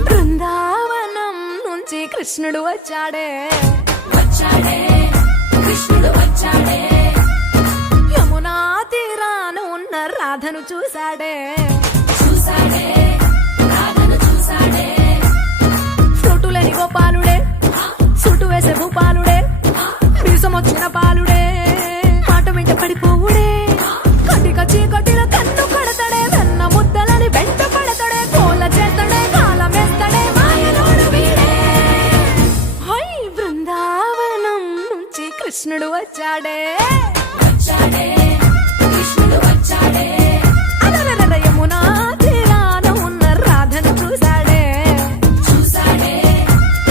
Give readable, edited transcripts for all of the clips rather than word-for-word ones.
బృందావనం నుంచి కృష్ణుడు వచ్చాడే కృష్ణుడు వచ్చాడే యమునా తీరాన ఉన్న రాధను చూశాడే రాధను చూసాడే చోటులేని గోపాలుడే చుట్టు వేసే భూపాలుడే వీసం వచ్చిన పాలుడే మాట వెంట పడిపోవుడే కటిక చీకటిల కన్ను కడతాడే వెన్న ముద్దలని వెంట పడతాడే కోల చేస్తాడే కాలమేస్తాడే మాయలోడు వీడే హై బృందావనం నుంచి కృష్ణుడు వచ్చాడే కృష్ణుడు వచ్చాడే అలరల యమునా తీరాన ఉన్న రాధను చూశాడే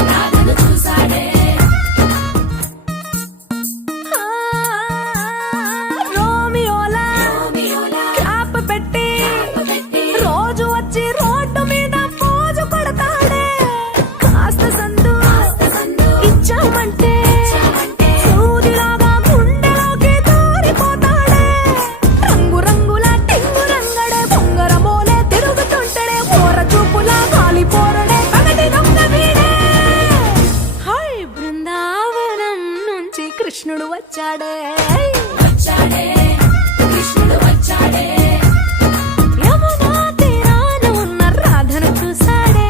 రాధను చూసాడే రోమియోలా క్యాప్ పెట్టి రోజు వచ్చి రోడ్డు మీద పోజు కొడతాడే కాస్త సందు ఇచ్చామంటే సూదిలాగా గుండెలోకి దూరిపోతాడే రంగు రంగుల టింగు రంగడే బొంగరమోలే తిరుగుతుంటాడే ఓర చూపులా కాలిపోరడే పగటి దొంగ వీడే హై బృందావనం నుంచి కృష్ణుడు వచ్చాడే కృష్ణుడు వచ్చాడే యమునా తీరాన ఉన్న రాధను చూశాడే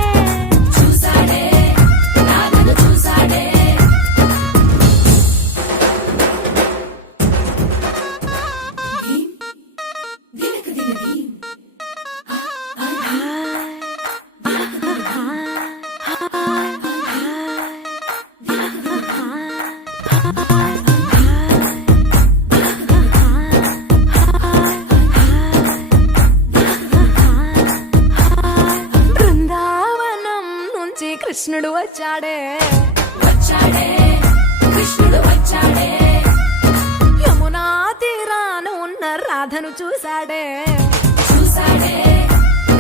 రాధను చూసాడే బృందావనం నుంచి కృష్ణుడు వచ్చాడే కృష్ణుడు వచ్చాడే యమునా తీరాన ఉన్న రాధను చూశాడే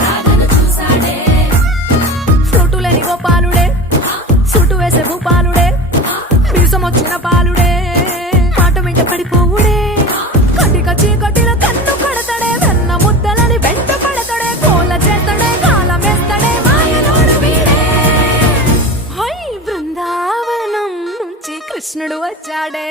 రాధను చూసాడే చోటులేని గోపాలుడే చుట్టు వేసే భూపాలుడే వీసం వచ్చిన పాలుడే మాట వెంట పడిపోవుడే కటిక చీకటిల కన్ను కడతాడే వెన్న ముద్దలని వెంట పడతాడే కోల చేస్తాడే కాలమేస్తాడే మాయలోడు వీడే హై బృందావనం నుంచి కృష్ణుడు వచ్చాడే